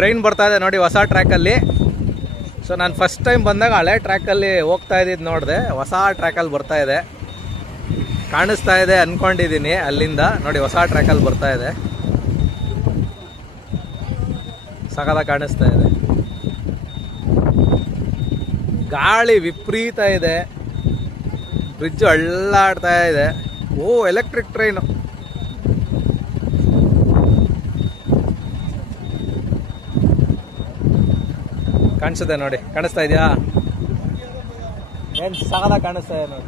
Train ಬರ್ತಾ ಇದೆ ನೋಡಿ ಹೊಸ ಟ್ರ್ಯಾಕಲ್ಲಿ. ಸೊ ನಾನು ಫಸ್ಟ್ ಟೈಮ್ ಬಂದಾಗ ಹಳೆ ಟ್ರ್ಯಾಕಲ್ಲಿ ಹೋಗ್ತಾ ಇದ್ದಿದ್ದು ನೋಡಿದೆ, ಹೊಸ ಟ್ರ್ಯಾಕಲ್ಲಿ ಬರ್ತಾ ಇದೆ. ಕಾಣಿಸ್ತಾ ಇದೆ ಅಂದ್ಕೊಂಡಿದ್ದೀನಿ ಅಲ್ಲಿಂದ. ನೋಡಿ ಹೊಸ ಟ್ರ್ಯಾಕಲ್ಲಿ ಬರ್ತಾ ಇದೆ, ಸಕಲ ಕಾಣಿಸ್ತಾ ಇದೆ. ಗಾಳಿ ವಿಪರೀತ ಇದೆ, ಬ್ರಿಡ್ಜ್ ಅಳ್ಳಾಡ್ತಾ ಇದೆ. ಓ ಎಲೆಕ್ಟ್ರಿಕ್ ಟ್ರೈನು. ಕಾಣಿಸುತ್ತೆ ನೋಡಿ, ಕಾಣಿಸ್ತಾ ಇದೆಯಾ? ಏನ್ ಸಕಲ ಕಾಣಿಸ್ತಾ ಇದೆ ನೋಡಿ.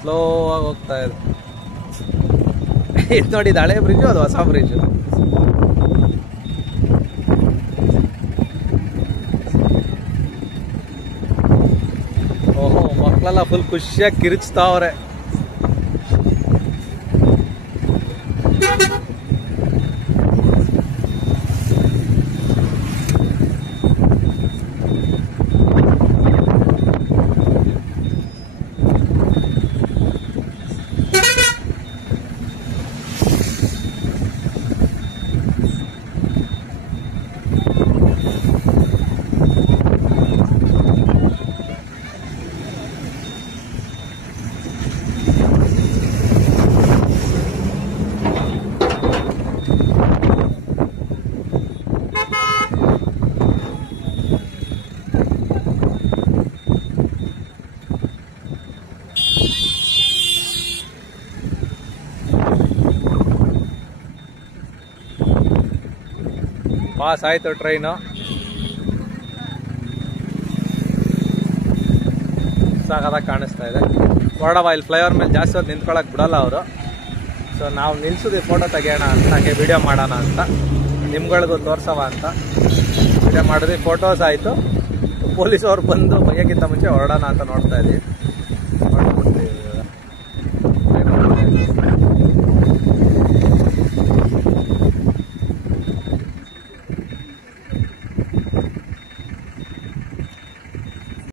ಸ್ಲೋ ಆಗಿ ಹೋಗ್ತಾ ಇದೆ. ಇದು ನೋಡಿ, ಇದು ಹಳೆ ಬ್ರಿಡ್ಜು, ಅದು ಹೊಸ ಬ್ರಿಡ್ಜು. ಓಹೋ, ಮಕ್ಕಳೆಲ್ಲ ಫುಲ್ ಖುಷಿಯಾಗಿ ಕಿರಿಚ್ತಾವ್ರೆ. ಪಾಸ್ ಆಯ್ತು ಟ್ರೈನು. ಸಾಕಾದಾಗ ಕಾಣಿಸ್ತಾ ಇದೆ. ಹೊರಡವ, ಇಲ್ಲಿ ಫ್ಲೈಓವರ್ ಮೇಲೆ ಜಾಸ್ತಿ ಹೊತ್ತು ನಿಂತ್ಕೊಳಕ್ ಬಿಡಲ್ಲ ಅವರು. ಸೊ ನಾವು ನಿಲ್ಸಿದ್ವಿ ಫೋಟೋ ತೆಗಿಯೋಣ ಅಂತ, ಹಾಗೆ ವಿಡಿಯೋ ಮಾಡೋಣ ಅಂತ, ನಿಮ್ಗಳಿಗೂ ತೋರ್ಸವ ಅಂತ ವಿಡಿಯೋ ಮಾಡಿದ್ವಿ. ಫೋಟೋಸ್ ಆಯಿತು. ಪೊಲೀಸ್ ಅವ್ರು ಬಂದು ಬೈಯೋಕ್ಕಿಂತ ಮುಂಚೆ ಹೊರಡೋಣ ಅಂತ ನೋಡ್ತಾ ಇದ್ವಿ.